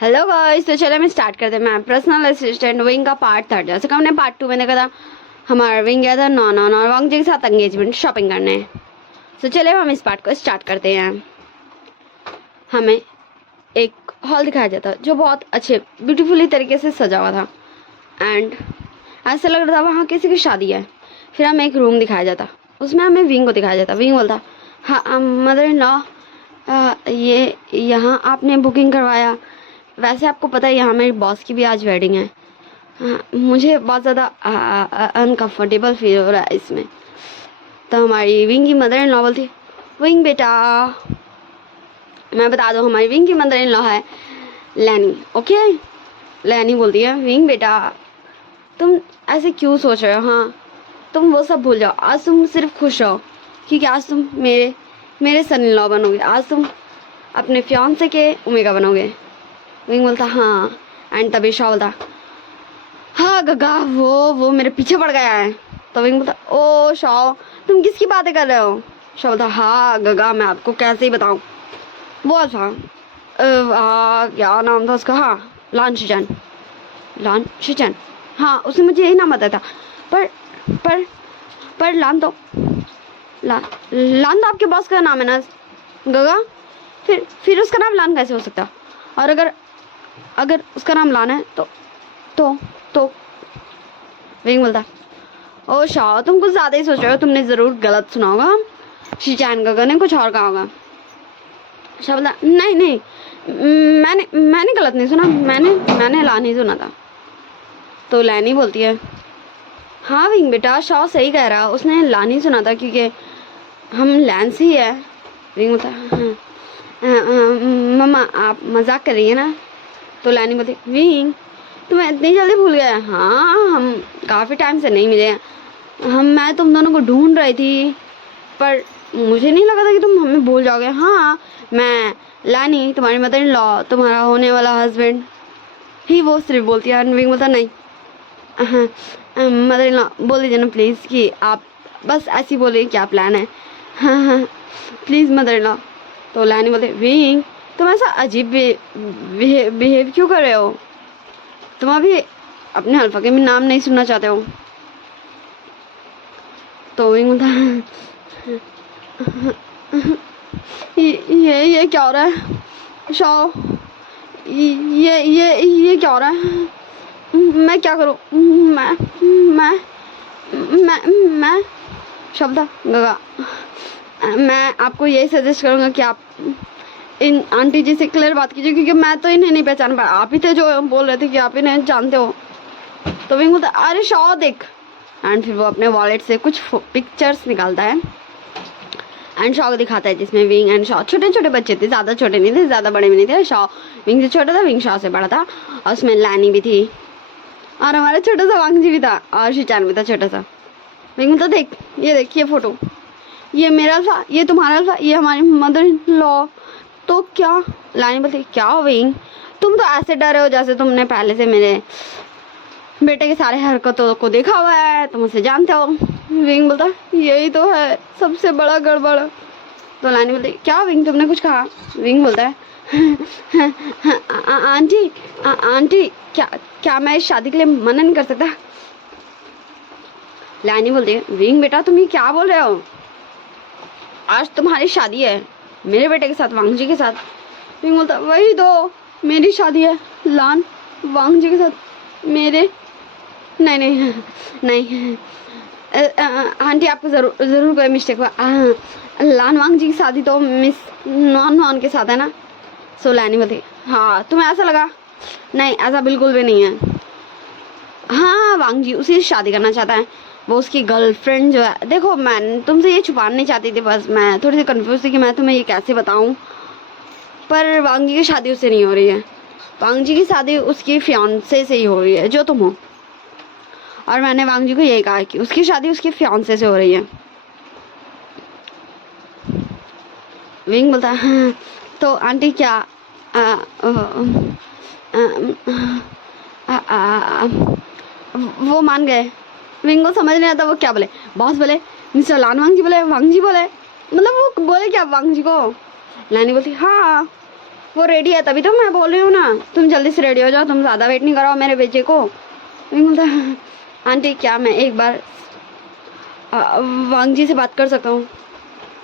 Hello guys, तो चलो मैं स्टार्ट करते हैं। मैं पर्सनल असिस्टेंट विंग का पार्ट 3, जैसे कि हमने पार्ट 2 में देखा था। हमारा विंग गया था नॉन और वांग जी के साथ एंगेजमेंट शॉपिंग करने। तो चले हम इस पार्ट को स्टार्ट करते हैं। हमें एक हॉल दिखाया जाता जो बहुत अच्छे ब्यूटीफुली तरीके से सजा हुआ था एंड ऐसा लग रहा था वहाँ किसी की शादी है। फिर हमें एक रूम दिखाया जाता, उसमें हमें विंग को दिखाया जाता। विंग बोलता, हाँ मदर इन लॉ, ये यहाँ आपने बुकिंग करवाया। वैसे आपको पता है यहाँ मेरी बॉस की भी आज वेडिंग है। मुझे बहुत ज़्यादा अनकम्फर्टेबल फील हो रहा है इसमें। तो हमारी विंग की मदर इन लॉ बोलती, विंग बेटा, मैं बता दूँ हमारी विंग की मदर इन लॉ है लैनी। ओके, लैनी बोलती है, विंग बेटा तुम ऐसे क्यों सोच रहे हो? हाँ, तुम वो सब भूल जाओ। आज तुम सिर्फ खुश रहो क्योंकि आज तुम मेरे सन इन लॉ बनोगे। आज तुम अपने फियांसे के ओमेगा बनोगे। विंग बोलता हाँ, एंड तभी शॉ बोलता, हाँ गगा वो मेरे पीछे पड़ गया है। तो विंग बोलता, ओ शॉ तुम किसकी बातें कर रहे हो? शॉ बोलता, हाँ गगा मैं आपको कैसे ही बताऊँ। वो अल्फा क्या नाम था उसका? हाँ, लान शिचन। हाँ, उसने मुझे यही नाम बताया था। पर लान तो आपके बॉस का नाम है ना गगा। फिर उसका नाम लान कैसे हो सकता? और अगर उसका नाम लान है तो विंग बोलता, ओ शाह तुम कुछ ज़्यादा ही सोच रहे हो, तुमने ज़रूर गलत सुना होगा। शिचैन गगा ने कुछ और कहा होगा। शाह बोलता, नहीं मैंने गलत नहीं सुना, मैंने लान ही सुना था। तो लैनी बोलती है, हाँ विंग बेटा शाह सही कह रहा, उसने लान ही सुना था क्योंकि हम लैन से ही है। विंग बोलता, हाँ मम्मा आप मजाक कर रही है ना? तो लैनी बोलती, विंग तुम्हें इतनी जल्दी भूल गया? हाँ, हम काफ़ी टाइम से नहीं मिले। मैं तुम दोनों को ढूंढ रही थी पर मुझे नहीं लगा था कि तुम हमें भूल जाओगे। हाँ, मैं लैनी, तुम्हारी मदर इन लॉ, तुम्हारा होने वाला हस्बैंड ही वो सिर्फ बोलती है। विंग बोलता, नहीं मदर इन लॉ बोल दीजिए ना प्लीज़ कि आप बस ऐसी बोलिए क्या प्लान है। हाँ प्लीज़ मदर इन लॉ। तो लैनी बोलते, विंग तुम ऐसा अजीब बिहेव क्यों कर रहे हो? तुम अभी अपने अल्फा के भी नाम नहीं सुनना चाहते हो? तो विंग बोलता, ये क्या हो रहा है शॉ? ये क्या हो रहा है? मैं क्या करूं? मैं शब्द गगा, मैं आपको यही सजेस्ट करूंगा कि आप इन आंटी जी से क्लियर बात कीजिए क्योंकि मैं तो इन्हें नहीं पहचान पाया। आप ही थे जो बोल रहे थे कि आप इन्हें जानते हो। तो विंग बोलता, अरे शॉ देख। एंड फिर वो अपने वॉलेट से कुछ पिक्चर्स निकालता है एंड शॉ को दिखाता है, जिसमें विंग एंड शॉ छोटे छोटे बच्चे थे, ज़्यादा छोटे नहीं थे, ज़्यादा बड़े भी नहीं थे। शॉ विंग से छोटा था, विंग शॉ से बड़ा था, और उसमें लैनी भी थी और हमारा छोटा सा वांग जी भी था और शिचान भी था छोटा सा। विंग बोलता, देख ये फोटो, ये मेरा अल्फा, ये तुम्हारा अल्फा, ये हमारी मदर इन लॉ। तो क्या? लैनी बोलती, क्या हो विंग, तुम तो ऐसे डरे हो जैसे तुमने पहले से मेरे बेटे के सारे हरकतों को देखा हुआ है, तुम उसे जानते हो। विंग बोलता, यही तो है सबसे बड़ा गड़बड़। तो लैनी बोलती, क्या विंग तुमने कुछ कहा? विंग बोलता है, आंटी क्या मैं इस शादी के लिए मना नहीं कर सकता? लैनी बोलती है, विंग बेटा तुम ये क्या बोल रहे हो? आज तुम्हारी शादी है मेरे बेटे के साथ, वांग जी के साथ। विंग बोलता, वही तो मेरी शादी है लान वांग जी के साथ। मेरे नहीं आंटी आपको ज़रूर कोई मिस्टेक हुआ। लान वांग जी की शादी तो मिस नॉन के साथ है ना? सो लैनी बोलती, हाँ तुम्हें ऐसा लगा? नहीं, ऐसा बिल्कुल भी नहीं है। हाँ, वांग जी उसी से शादी करना चाहता है, वो उसकी गर्लफ्रेंड जो है। देखो मैं तुमसे ये छुपाना नहीं चाहती थी, बस मैं थोड़ी सी कंफ्यूज थी कि मैं तुम्हें ये कैसे बताऊं। पर वांग जी की शादी उससे नहीं हो रही है, वांग जी की शादी उसकी फियांसे से ही हो रही है जो तुम हो। और मैंने वांग जी को यही कहा कि उसकी शादी उसके फियांसे से हो रही है। विंग बोलता, हाँ तो आंटी क्या वो मान गए? विंग को समझ नहीं आता वो क्या बोले, बॉस बोले, मिस्टर लान वांग जी बोले, वांग जी बोले, मतलब वो बोले क्या वांग जी को? लैनी बोलती, हाँ वो रेडी है, तभी तो मैं बोल रही हूँ ना, तुम जल्दी से रेडी हो जाओ, तुम ज़्यादा वेट नहीं कराओ मेरे बेटे को। विंग बोलता है आंटी क्या मैं एक बार वांग जी से बात कर सकता हूँ?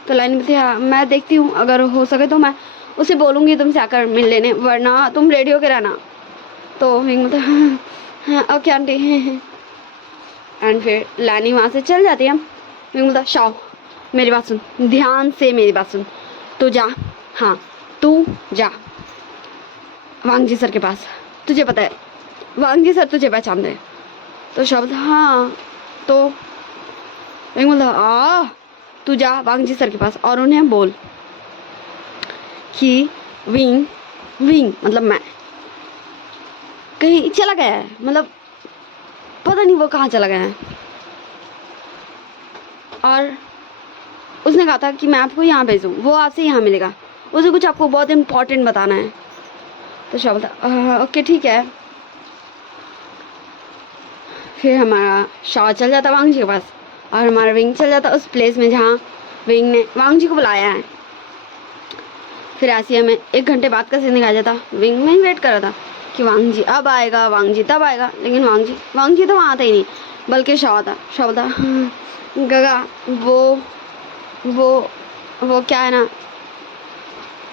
तो लाइन बोलती है हाँ मैं देखती हूँ, अगर हो सके तो मैं उसे बोलूँगी तुमसे आकर मिल लेने, वरना तुम रेडी होके रहना। तो विंग बोलता है हाँ ओके आंटी। एंड फिर लानी वहाँ से चल जाती है। विंग बोलता शाओ मेरी बात सुन, ध्यान से मेरी बात सुन, तू जा, हाँ तू जा वांग जी सर के पास, तुझे पता है वांग जी सर तुझे पहचानते हैं। तो शब्द हाँ, तो विंग बोलता तू जा वांग जी सर के पास और उन्हें बोल कि विंग मतलब मैं कहीं चला गया है, मतलब पता नहीं वो कहाँ चला गया है, और उसने कहा था कि मैं आपको यहाँ भेजूँ, वो आपसे यहाँ मिलेगा, उसे कुछ आपको बहुत इम्पोर्टेंट बताना है। तो शाह बोलता ओके ठीक है। फिर हमारा शाह चल जाता वांग जी के पास और हमारा विंग चल जाता उस प्लेस में जहाँ विंग ने वांग जी को बुलाया है। फिर ऐसे हमें 1 घंटे बाद का सीन दिखाया जाता। विंग में वेट कर रहा था कि वांग जी अब आएगा, वांग जी तब आएगा, लेकिन वांग जी तो वहाँ आता ही नहीं, बल्कि शाह था। शाह बोलता गगा वो क्या है ना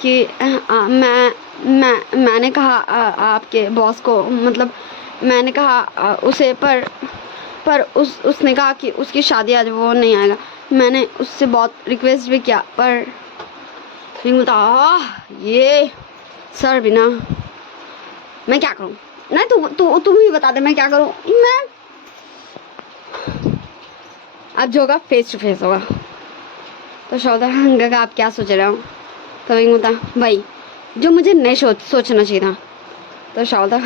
कि मैंने कहा आपके बॉस को, मतलब मैंने कहा उसे, पर उसने कहा कि उसकी शादी आज वो नहीं आएगा। मैंने उससे बहुत रिक्वेस्ट भी किया, पर फिर बोलता ये सर बिना मैं क्या करूं? नहीं तुम ही बता दे मैं क्या करूं। मैं अब जो होगा फेस टू फेस होगा। तो शौदा गगा आप क्या सोच रहे हो? तो विंग बोलता भाई जो मुझे नहीं सोचना चाहिए था। तो शौदा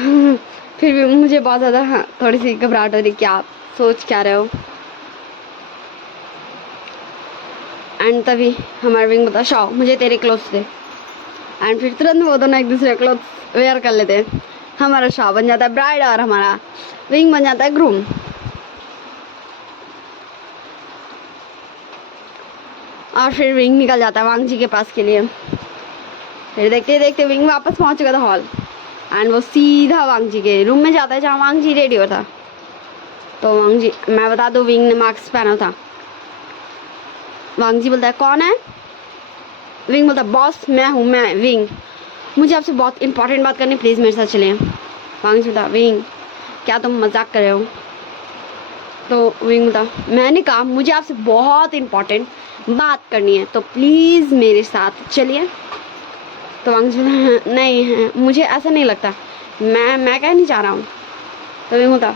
फिर भी मुझे बहुत ज़्यादा थोड़ी सी घबराहट हो रही, क्या आप सोच क्या रहे हो? एंड तभी हमारा विंग बोलता शाओ मुझे तेरे क्लोथ्स दे। एंड फिर तुरंत वो दोनों एक दूसरे क्लोथ्स वेयर कर लेते हैं। हमारा शाह बन जाता है ब्राइड और हमारा विंग बन जाता है ग्रूम। और फिर विंग निकल जाता है वांग जी के पास के लिए। फिर देखते देखते विंग वापस पहुंच चुका था हॉल, एंड वो सीधा वांग जी के रूम में जाता है जहाँ वांग जी रेडी होता था। तो वांग जी, मैं बता दूं विंग ने मास्क पहना था। वांग जी बोलता है कौन है? विंग बोलता बॉस मैं विंग, मुझे आपसे बहुत इंपॉर्टेंट बात करनी, प्लीज़ मेरे साथ चलें। वांग जी बोलता विंग क्या तुम मजाक कर रहे हो? तो विंग बोलता मैंने कहा मुझे आपसे बहुत इंपॉर्टेंट बात करनी है, तो प्लीज़ मेरे साथ चलिए। तो वांग जी बोलता नहीं मुझे ऐसा नहीं लगता, मैं कह नहीं चाह रहा हूँ। तो विंग बोलता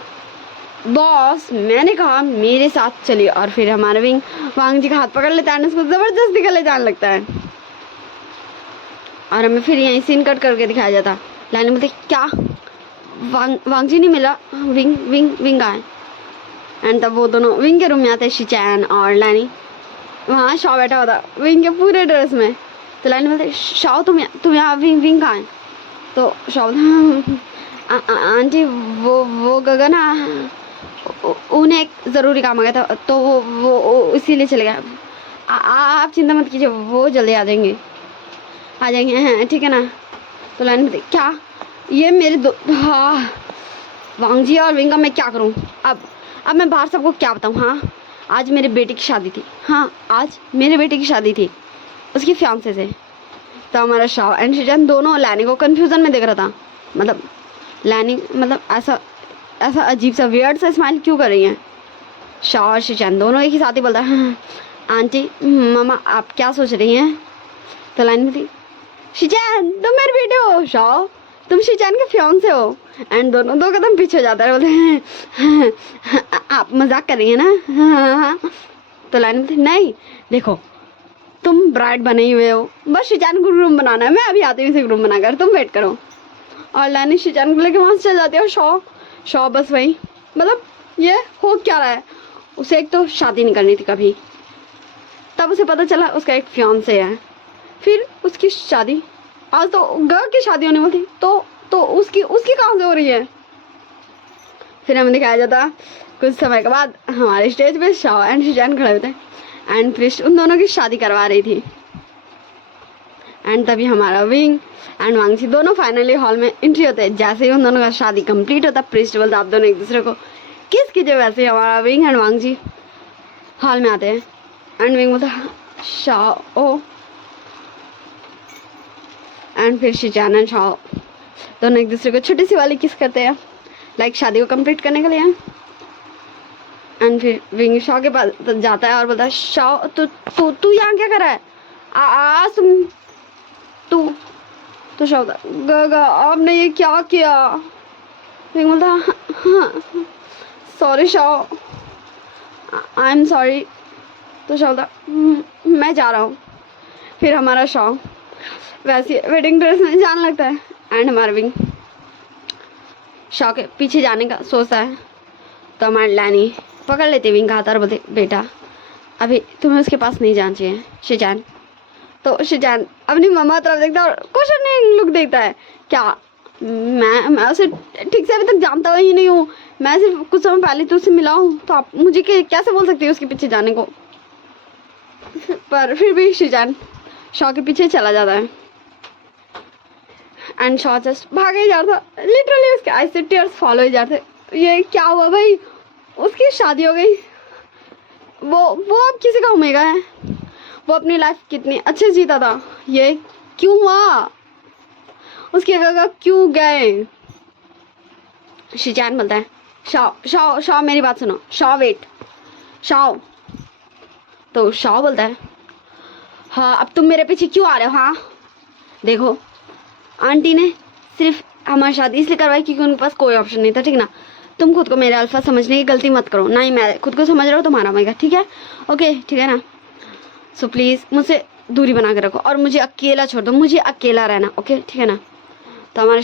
बॉस मैंने कहा मेरे साथ चलिए। और फिर हमारा विंग वांग जी का हाथ पकड़ लेता है, उसको ज़बरदस्ती गले जाने लगता है। और हमें फिर यहीं सीन कट करके दिखाया जाता। लानी बोलते क्या वांग जी नहीं मिला, विंग आए। एंड तब वो दोनों विंग के रूम में आते हैं, शिचैन और लानी। वहाँ शाओ बैठा होता विंग के पूरे ड्रेस में। तो लानी बोलते शाओ तुम यहाँ विंग कहाँ है? तो शाओ आंटी वो गगन उन्हें एक ज़रूरी काम आ गया था, तो वो इसीलिए चले गया। आप चिंता मत कीजिए, वो जल्दी आ जाएंगे हैं ठीक है ना? तो लाइन में क्या ये मेरे हाँ वांग जी और विंग का मैं क्या करूं? अब मैं बाहर सबको क्या बताऊं? हाँ आज मेरे बेटे की शादी थी, हाँ आज मेरे बेटे की शादी थी उसकी फियांसे से। तो हमारा शाह एंड शिचैन दोनों लैनी को कन्फ्यूज़न में देख रहा था, मतलब लैनी मतलब ऐसा अजीब सा वियर्ड सा स्माइल क्यों कर रही हैं। शाह और शिचैन दोनों एक ही साथ ही बोलता है आंटी मामा आप क्या सोच रही हैं? तो लाइन में थी शिचैन तुम मेरे बेटे हो, शाह तुम शिचैन के फियांसे हो। एंड दोनों 2 कदम पीछे हो जाता है, बोलते हैं आप मजाक कर रही हैं ना? तो लाइन में थी नहीं देखो तुम ब्राइड बने ही हुए हो, बस शिचैन को रूम बनाना है, मैं अभी आती हूँ इसे रूम बनाकर, तुम वेट करो। और लानी शिचैन को लेकर वहाँ से चल जाती है। और शाह बस वही, मतलब ये हो क्या रहा है? उसे एक तो शादी नहीं करनी थी कभी, तब उसे पता चला उसका एक फियांसे है, फिर उसकी शादी, आज तो घर की शादी होने वाली थी, तो उसकी कहाँ से हो रही है? फिर हमें दिखाया जाता कुछ समय के बाद हमारे स्टेज पे शाह एंड शिचैन खड़े होते हैं, एंड फिर उन दोनों की शादी करवा रही थी। एंड तभी हमारा विंग एंड वांगजी दोनों फाइनली हॉल में एंट्री होते हैं। जैसे ही उन दोनों का शादी कंप्लीट होता है, प्रीस्ट बोलता आप दोनों एक दूसरे को किस कीजिए। वैसे ही हमारा विंग एंड वांगजी हॉल में आते हैं एंड विंग बोलता शाओ एंड फिर शिजान एंड शाओ दोनों एक दूसरे को छोटी सी वाली किस करते हैं, लाइक शादी को कंप्लीट करने के लिए। एंड फिर विंग शाओ के पास जाता है और बोलता है शाओ तू यहाँ क्या कर रहा है, आज तुम तो शाओ गगा आपने ये क्या किया। विंग बोलता हाँ sorry Shao, I am sorry. तो शाओ मैं जा रहा हूँ। फिर हमारा शाओ वैसे वेडिंग ड्रेस में जाने लगता है एंड हमारा विंग शाओ के पीछे जाने का सोचता है। तो हमारी लैनी पकड़ लेते विंग का हाथ और बोलते बेटा अभी तुम्हें उसके पास नहीं जाना चाहिए शिजान। तो शिजान अपनी मम्मा तरफ देखता है और क्वेश्चनिंग लुक देखता है। क्या मैं उसे ठीक से अभी तक जानता ही नहीं हूँ, मैं सिर्फ कुछ समय पहले तो उससे मिला हूँ, तो आप मुझे कैसे बोल सकती है उसके पीछे जाने को। पर फिर भी शिजान शॉ के पीछे चला जाता है एंड शॉ जस्ट भाग ही जाता, लिटरली उसके आईज से टीयर्स फॉलो ही जाते। ये क्या हुआ भाई, उसकी शादी हो गई, वो अब किसी का ओमेगा है, वो अपनी लाइफ कितनी अच्छे से जीता था, ये क्यों हुआ, उसके गगा क्यों गए। शिजान बोलता है शाओ मेरी बात सुनो, शाओ वेट शाओ। तो शाओ बोलता है हाँ अब तुम मेरे पीछे क्यों आ रहे हो। हाँ देखो आंटी ने सिर्फ हमारी शादी इसलिए करवाई क्योंकि उनके पास कोई ऑप्शन नहीं था, ठीक ना। तुम खुद को मेरे अल्फा समझने की गलती मत करो, ना ही मैं खुद को समझ रहा हूँ तुम्हारा ओमेगा, ठीक है ओके ठीक है ना। सो प्लीज़ मुझसे दूरी बना के रखो और मुझे अकेला छोड़ दो, मुझे अकेला रहना ओके ठीक है ना। तो हमारा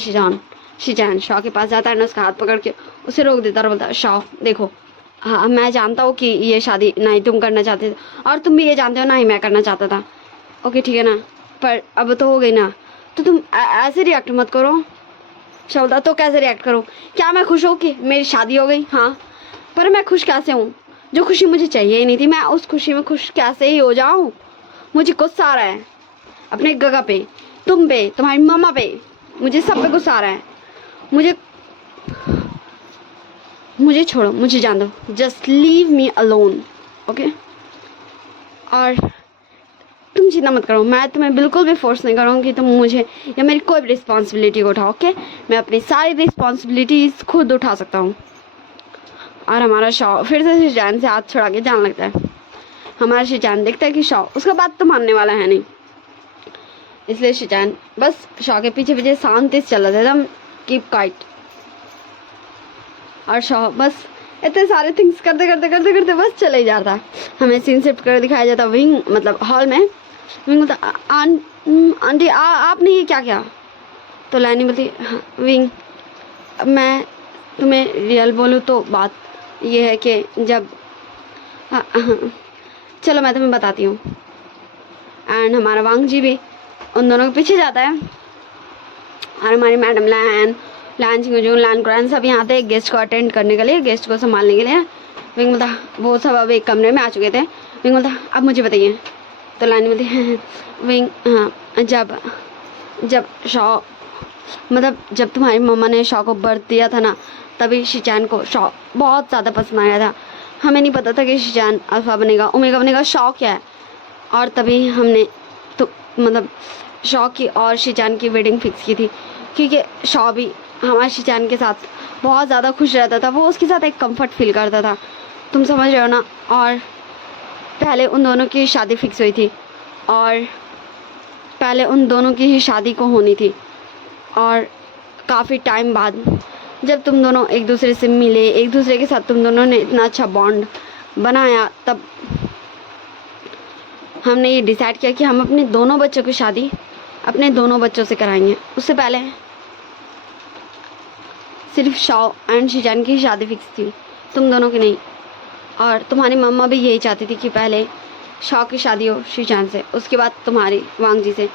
शिजान शाओ के पास जाता है ना, उसका हाथ पकड़ के उसे रोक देता और बोलता है शाओ देखो हाँ मैं जानता हूँ कि ये शादी ना ही तुम करना चाहते थे और तुम भी ये जानते हो ना ही मैं करना चाहता था, ओके ठीक है ना, पर अब तो हो गई ना, तो तुम ऐसे रिएक्ट मत करो। शाओ तो कैसे रिएक्ट करूँ, क्या मैं खुश हूँ कि मेरी शादी हो गई। हाँ पर मैं खुश कैसे हूँ, जो खुशी मुझे चाहिए ही नहीं थी मैं उस खुशी में खुश कैसे ही हो जाऊँ। मुझे गुस्सा आ रहा है अपने गगा पे, तुम पे, तुम्हारी मम्मा पे, मुझे सब पे गुस्सा आ रहा है। मुझे छोड़ो, मुझे जान दो, just leave me alone okay. और तुम चिंता मत करो, मैं तुम्हें बिल्कुल भी फोर्स नहीं करूँगी कि तुम मुझे या मेरी कोई भी रिस्पॉन्सिबिलिटी को उठाओ ओके। मैं अपनी सारी रिस्पॉन्सिबिलिटीज खुद उठा सकता हूँ। और हमारा शाओ फिर से शिजान से हाथ छुड़ा के जाने लगता है। हमारा शिजान देखता है कि शाओ उसका बात तो मानने वाला है नहीं, इसलिए शिजान बस शाओ के पीछे पीछे शांति से चला जाता, कीप काइट। और शाओ बस इतने सारे थिंग्स करते करते बस चले ही जाता है। हमें सीन शिफ्ट कर दिखाया जाता विंग मतलब हॉल में। विंग बोलता आंटी आपने ये क्या किया। तो लैनी बोलती हाँ, विंग मैं तुम्हें रियल बोलूँ तो बात ये है कि जब चलो मैं तुम्हें बताती हूँ। एंड हमारा वांगजी भी उन दोनों के पीछे जाता है और हमारी मैडम लैन चिंगजू लैन कुरान सब यहाँ थे गेस्ट को अटेंड करने के लिए, गेस्ट को संभालने के लिए। विंग बोलता वो सब अब एक कमरे में आ चुके थे। विंग बोलता अब मुझे बताइए। तो लैनी बोलती विंग हाँ जब शॉ मतलब जब तुम्हारी मम्मा ने शॉ को बर्थ दिया था ना, तभी शिजान को शॉ बहुत ज़्यादा पसंद आया था। हमें नहीं पता था कि शिजान अल्फा बनेगा ओमेगा बनेगा, शॉ क्या है। और तभी हमने तो मतलब शॉ की और शिजान की वेडिंग फिक्स की थी, क्योंकि शॉ भी हमारे शिजान के साथ बहुत ज़्यादा खुश रहता था, वो उसके साथ एक कंफर्ट फील करता था, तुम समझ रहे हो ना। और पहले उन दोनों की शादी फिक्स हुई थी और पहले उन दोनों की ही शादी को होनी थी। और काफ़ी टाइम बाद जब तुम दोनों एक दूसरे से मिले, एक दूसरे के साथ तुम दोनों ने इतना अच्छा बॉन्ड बनाया, तब हमने ये डिसाइड किया कि हम अपने दोनों बच्चों की शादी अपने दोनों बच्चों से कराएंगे। उससे पहले सिर्फ शाओ एंड शिजान की शादी फिक्स थी, तुम दोनों की नहीं। और तुम्हारी मम्मा भी यही चाहती थी कि पहले शाओ की शादी हो शिजान से, उसके बाद तुम्हारी वांगजी से।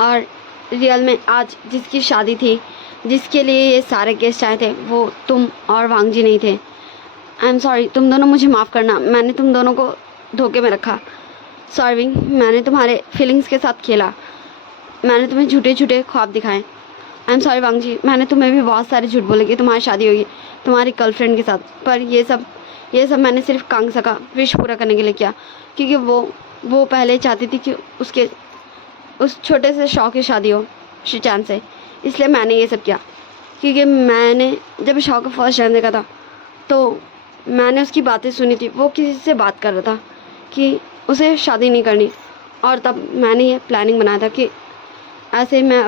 और रियल में आज जिसकी शादी थी, जिसके लिए ये सारे गेस्ट आए थे, वो तुम और वांगजी नहीं थे। आई एम सॉरी, तुम दोनों मुझे माफ़ करना, मैंने तुम दोनों को धोखे में रखा। सॉरी विंग, मैंने तुम्हारे फीलिंग्स के साथ खेला। मैंने तुम्हें झूठे झूठे ख्वाब दिखाए। आई एम सॉरी वांग जी, मैंने तुम्हें भी बहुत सारे झूठ बोले कि तुम्हारी शादी होगी तुम्हारी गर्लफ्रेंड के साथ, पर ये सब मैंने सिर्फ कांगसा का विश पूरा करने के लिए किया, क्योंकि वो पहले चाहती थी कि उसके उस छोटे से शौक की शादी हो शिचान से, इसलिए मैंने ये सब किया। क्योंकि मैंने जब शौक का फर्स्ट टाइम देखा था तो मैंने उसकी बातें सुनी थी, वो किसी से बात कर रहा था कि उसे शादी नहीं करनी, और तब मैंने ये प्लानिंग बनाया था कि ऐसे मैं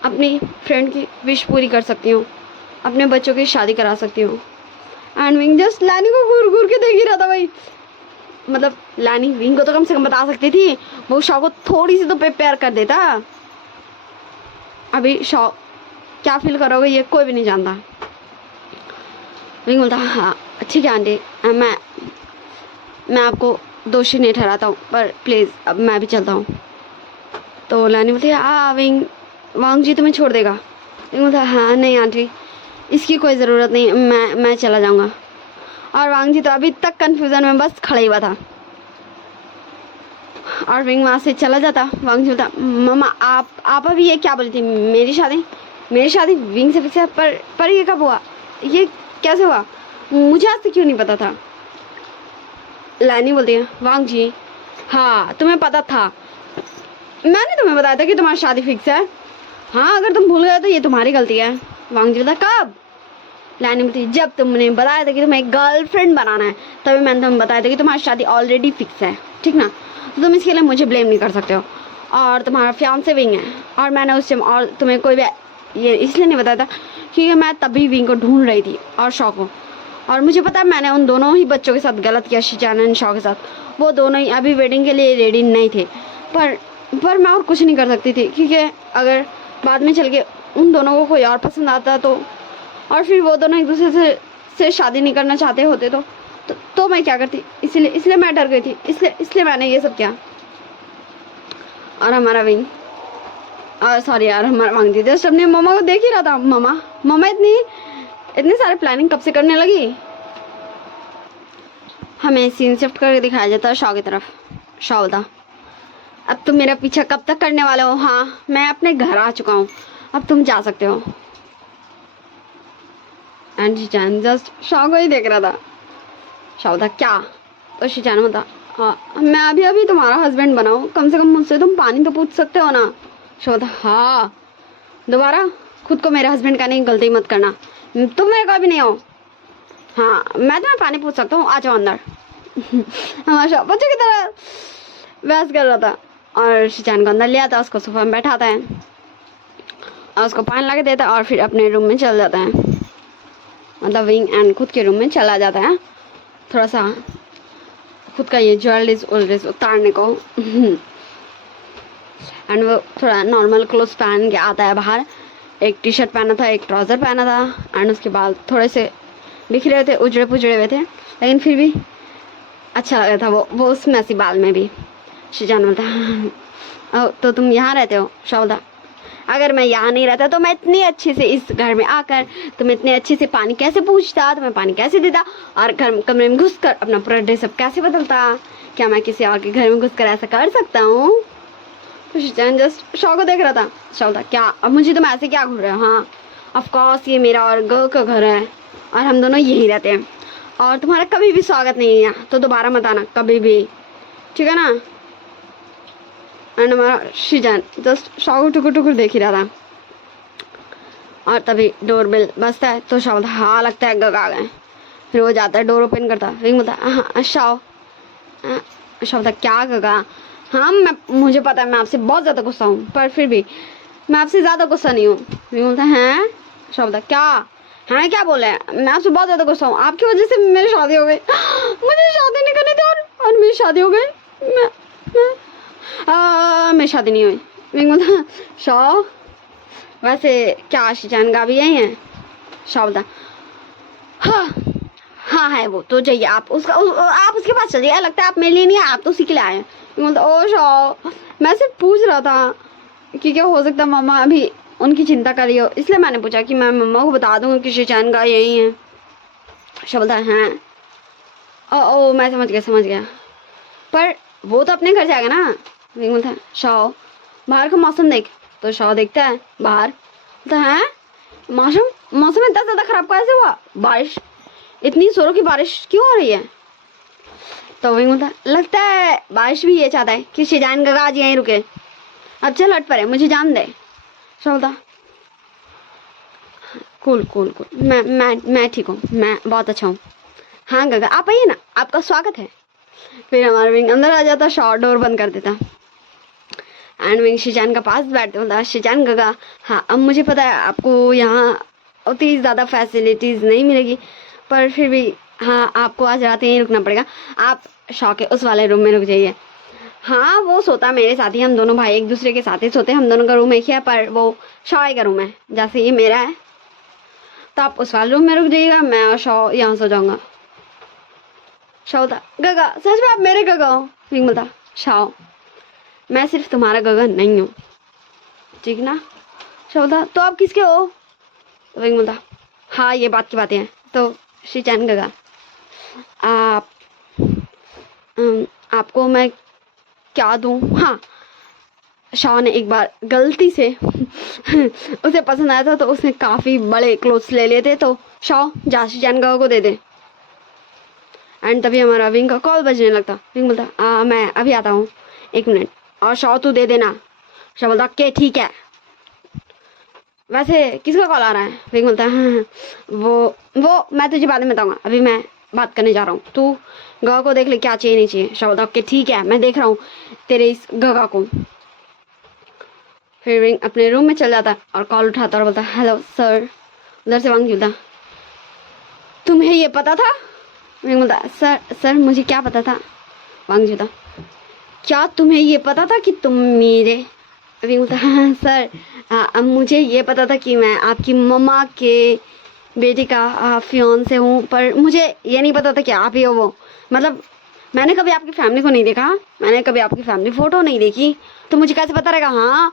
अपनी फ्रेंड की विश पूरी कर सकती हूँ, अपने बच्चों की शादी करा सकती हूँ। एंड विंग जस्ट लैनी को घूर घूर के देख ही रहा था भाई। मतलब लैनी विंग को तो कम से कम बता सकती थी, वो शॉ को थोड़ी सी तो प्यार कर देता। अभी शॉ क्या फील करोगे ये कोई भी नहीं जानता। विंग बोलता हाँ ठीक है आंटी, मैं आपको दोषी नहीं ठहराता हूँ, पर प्लीज़ अब मैं भी चलता हूँ। तो लैनी बोलती विंग वांग जी तुम्हें छोड़ देगा। विंग बोलता हाँ नहीं आंटी, इसकी कोई ज़रूरत नहीं, मैं चला जाऊँगा। और वांग जी तो अभी तक कन्फ्यूज़न में बस खड़ा ही हुआ था, और विंग वहाँ से चला जाता। वांग जी बोलता मम्मा आप अभी ये क्या बोली थी, मेरी शादी विंग से फिक्स है, पर ये कब हुआ, ये कैसे हुआ, मुझे आज तक क्यों नहीं पता था। लैनी बोलती है वांग जी हाँ तुम्हें पता था, मैंने तुम्हें बताया था कि तुम्हारी शादी फिक्स है। हाँ अगर तुम भूल गए तो ये तुम्हारी गलती है। वांग जी बोलता कब। लैनी बोलती है जब तुमने बताया था कि तुम्हें एक गर्लफ्रेंड बनाना है तभी मैंने तुम्हें बताया था कि तुम्हारी शादी ऑलरेडी फिक्स है, ठीक ना, तो तुम इसके लिए मुझे ब्लेम नहीं कर सकते हो। और तुम्हारा फियांसे विंग है, और मैंने उस टाइम और तुम्हें कोई भी ये इसलिए नहीं बताया था क्योंकि मैं तभी विंग को ढूंढ रही थी और शॉ को, और मुझे पता है मैंने उन दोनों ही बच्चों के साथ गलत किया, शिचान एंड शॉ के साथ। वो दोनों ही अभी वेडिंग के लिए रेडी नहीं थे, पर मैं और कुछ नहीं कर सकती थी, क्योंकि अगर बाद में चल के उन दोनों को कोई और पसंद आता तो, और फिर वो दोनों एक दूसरे से शादी नहीं करना चाहते होते तो मैं क्या करती। इसलिए मैं डर गई थी, इसलिए मैंने ये सब किया। और हमारा विंग और सॉरी यार हमारा वांग जी जस्ट अपने मम्मा को देख ही रहा था। मम्मा इतनी सारी प्लानिंग कब से करने लगी। हमें सीन शिफ्ट करके दिखाया जाता है शॉ की तरफ। शॉ बोलता अब तुम मेरा पीछा कब तक करने वाले हो, हाँ मैं अपने घर आ चुका हूँ, अब तुम जा सकते हो। एंड शिचान जस्ट शॉ को ही देख रहा था। शॉ बोलता क्या, तो शिचान बोलता हाँ मैं अभी तुम्हारा हस्बैंड बना हूँ, कम से कम मुझसे तुम पानी तो पूछ सकते हो ना। शॉ बोलता हाँ दोबारा खुद को मेरे हस्बैंड का नहीं, गलती मत करना, तुम मेरे को भी नहीं हो। हाँ मैं तुम्हें पानी पूछ सकता हूँ, आ जाओ अंदर। हमारा शॉ बच्चों की तरह बहस कर रहा था, और शिचान को अंदर ले आता, उसको सोफा में बैठाता है और उसको पानी ला के देता है, और फिर अपने रूम में चल जाता है, मतलब विंग एंड खुद के रूम में चला जाता है, थोड़ा सा खुद का ये ज्वेलरीज उतारने को। एंड वो थोड़ा नॉर्मल क्लोथ्स पहन के आता है बाहर, एक टी शर्ट पहना था, एक ट्राउज़र पहना था, एंड उसके बाल थोड़े से बिखरे हुए थे, उजड़े पुजड़े हुए थे, लेकिन फिर भी अच्छा लग रहा था वो उस मैसी बाल में भी। शिजान बोलता तो तुम यहाँ रहते हो। शॉ बोलता अगर मैं यहाँ नहीं रहता तो मैं इतनी अच्छे से इस घर में आकर तुम्हें इतने अच्छे से पानी कैसे पूछता, तुम्हें पानी कैसे देता, और घर कमरे में घुस कर अपना पूरा ड्रेसअप कैसे बदलता, क्या मैं किसी और के घर में घुस कर ऐसा कर सकता हूँ। तो शिजान जस्ट शॉ को देख रहा था। शॉ बोलता क्या अब मुझे तुम ऐसे क्या घूर रहे हो, हाँ ऑफकोर्स ये मेरा और गर्ल का घर है और हम दोनों यहीं रहते हैं, और तुम्हारा कभी भी स्वागत नहीं है यहाँ, तो दोबारा मत आना कभी भी, ठीक है ना। एंड हमारा शिजान जस्ट शॉ को टुकुर टुकुर देख ही रहा था, और तभी डोरबेल बजता है तो शॉ बोलता हाँ लगता है गग आ गए। फिर वो जाता है, डोर ओपन करता है, विंग बोलता हाँ शॉ बोलता क्या गगा, हाँ मुझे पता है मैं आपसे बहुत ज़्यादा गुस्सा हूँ, पर फिर भी मैं आपसे ज़्यादा गुस्सा नहीं हूँ। विंग बोलता हैं। शॉ बोलता क्या हैं, क्या बोले, मैं आपसे बहुत ज़्यादा गुस्सा हूँ, आपकी वजह से मेरी शादी हो गई, मुझे शादी नहीं करनी थी और मेरी शादी हो गई, मेरी शादी नहीं हुई। विंग बोलता शॉ वैसे क्या शिजान का भी यही है। शॉ बोलता हाँ है वो, तो जाइए आप आप उसके पास चलिए, लगता है आप मेरे लिए नहीं आप तो उसी के लिए आए हैं। बोलता ओ शॉ मैं सिर्फ पूछ रहा था कि क्या हो सकता मम्मा अभी उनकी चिंता कर रही हो, इसलिए मैंने पूछा कि मैं मम्मा को बता दूंगा कि शिजान का यही है। शॉ बोलता है ओ मैं समझ गया, पर वो तो अपने घर जाएगा ना। विंग बोलता शॉ बाहर का मौसम देख। तो शाह देखता है बाहर, तो है मौसम मौसम इतना ज्यादा खराब कैसे हुआ, बारिश इतनी जोरों की बारिश क्यों हो रही है। तो विंग बोलता लगता है बारिश भी ये चाहता है कि शिजान गगा आज यहीं रुके, अब चल हट पर है, मुझे जान दे। शाह बोलता कूल कूल कूल, मैं ठीक हूँ, मैं बहुत अच्छा हूँ। हाँ गगा आप आइए ना, आपका स्वागत है। फिर हमारा विंग अंदर आ जाता, शॉर्ट डोर बंद कर देता एंड विंग शिजान का पास बैठते बोलता शिजान गगा हाँ अब मुझे पता है आपको यहाँ उतनी ज़्यादा फैसिलिटीज़ नहीं मिलेगी, पर फिर भी हाँ आपको आज रात यहीं रुकना पड़ेगा, आप शॉ के उस वाले रूम में रुक जाइए। हाँ वो सोता मेरे साथ ही, हम दोनों भाई एक दूसरे के साथ ही सोते, हम दोनों का रूम एक ही है, पर वो शॉ का रूम है, जैसे ये मेरा है, तो आप उस वाले रूम में रुक जाइएगा, मैं और शॉ यहाँ सो जाऊँगा। शॉ बोलता गगा सच में आप मेरे गगा हो। विंग बोलता शॉ मैं सिर्फ तुम्हारा गगा नहीं हूँ, ठीक ना। शॉ बोलता तो आप किसके हो। तो विंग बोलता हाँ ये बात की बातें हैं। तो शिजान गगा आप आपको मैं क्या दूँ। हाँ शाह ने एक बार गलती से उसे पसंद आया था, तो उसने काफ़ी बड़े क्लोथ्स ले लिए थे, तो शाह जा शिजान गगा को दे दे। एंड तभी हमारा विंग का कॉल बजने लगता। विंग बोलता मैं अभी आता हूँ, 1 मिनट, और शाह तू दे देना। शाह बोलता के ठीक है। वैसे किसका कॉल आ रहा है। विंग बोलता हाँ, वो मैं तुझे बाद में बताऊंगा, अभी मैं बात करने जा रहा हूँ, तू गगा को देख ले क्या चाहिए नहीं चाहिए। शाह बोलता ओके ठीक है, मैं देख रहा हूँ तेरे इस गगा को। फिर विंग अपने रूम में चल जाता और कॉल उठाता और बोलता हेलो सर। उधर से वांग बोलता तुम्हें ये पता था। विंग बोलता सर मुझे क्या पता था। वांग बोलता क्या तुम्हें ये पता था कि तुम मेरे। विंग बोलता हाँ सर मुझे ये पता था कि मैं आपकी मम्मा के बेटे का फियांसे हूँ, पर मुझे ये नहीं पता था कि आप ही हो वो। मतलब मैंने कभी आपकी फैमिली को नहीं देखा, मैंने कभी आपकी फैमिली फ़ोटो नहीं देखी, तो मुझे कैसे पता रहेगा। हाँ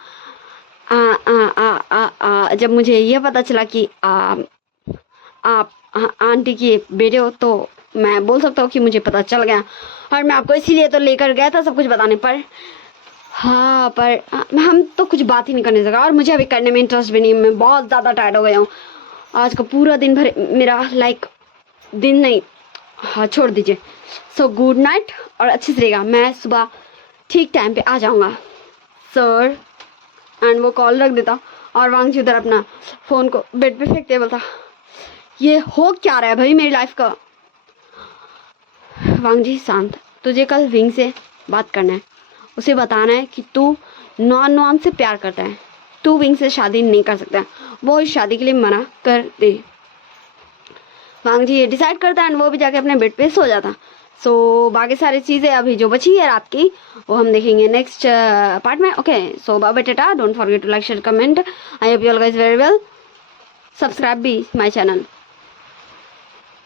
जब मुझे ये पता चला कि आप आंटी के बेटे हो, तो मैं बोल सकता हूँ कि मुझे पता चल गया, और मैं आपको इसीलिए तो लेकर गया था सब कुछ बताने पर। हाँ पर हम तो कुछ बात ही नहीं करने सका, और मुझे अभी करने में इंटरेस्ट भी नहीं, मैं बहुत ज़्यादा टायर्ड हो गया हूँ। आज का पूरा दिन भर मेरा दिन नहीं, हाँ छोड़ दीजिए। सो गुड नाइट, और अच्छे से रहेगा, मैं सुबह ठीक टाइम पे आ जाऊँगा सर। एंड वो कॉल रख देता और वांग जी उधर अपना फ़ोन को बेड पे फेंकते बोलता ये हो क्या रहा है भाई मेरी लाइफ का। वांग जी शांत, तुझे कल विंग से बात करना है, उसे बताना है कि तू नॉन से प्यार करता है, तू विंग से शादी नहीं कर सकता, वो इस शादी के लिए मना कर दे। वांग जी ये डिसाइड करता है एंड वो भी जाके अपने बेड पे सो जाता। सो बाकी सारी चीज़ें अभी जो बची है रात की वो हम देखेंगे नेक्स्ट पार्ट में। ओके सो बाय बाय टाटा, don't forget to like share comment, I hope you all guys very well, subscribe भी माय चैनल।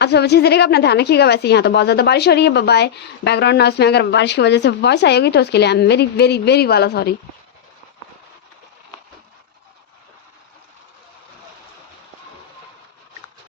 आप सब अच्छे से रहेगा, अपना ध्यान रखिएगा। वैसे यहाँ तो बहुत ज़्यादा बारिश हो रही है, बाय। बैकग्राउंड नॉइस में अगर बारिश की वजह से वॉइस आई होगी तो उसके लिए I am very very very वाला सॉरी।